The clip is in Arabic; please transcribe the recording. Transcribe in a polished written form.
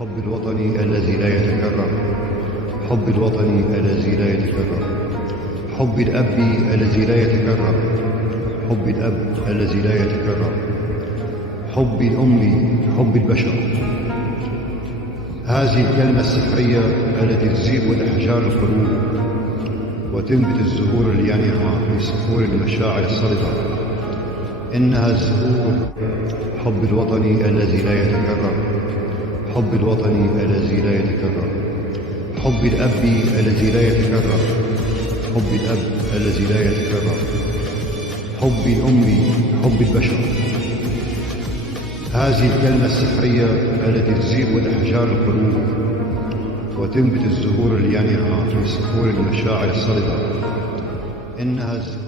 حب الوطن الذي لا يتكرر، حب الوطن الذي لا يتكرر، حب الأب الذي لا يتكرر، حب الأب الذي لا يتكرر، حب الأم، حب البشر. هذه الكلمة السحرية التي تزيب الأحجار القلوب وتنبت الزهور اليانعة في صخور المشاعر الصلبة. إنها الزهور حب الوطن الذي لا يتكرر، حب الوطن الذي لا يتكرر، حب الأب الذي لا يتكرر، حب الأب الذي لا يتكرر، حب الأم، حب البشر. هذه الكلمة السحرية التي تزيب الأحجار القلوب وتنبت الزهور اليانعة في صخور المشاعر الصلبة. إنها الزهور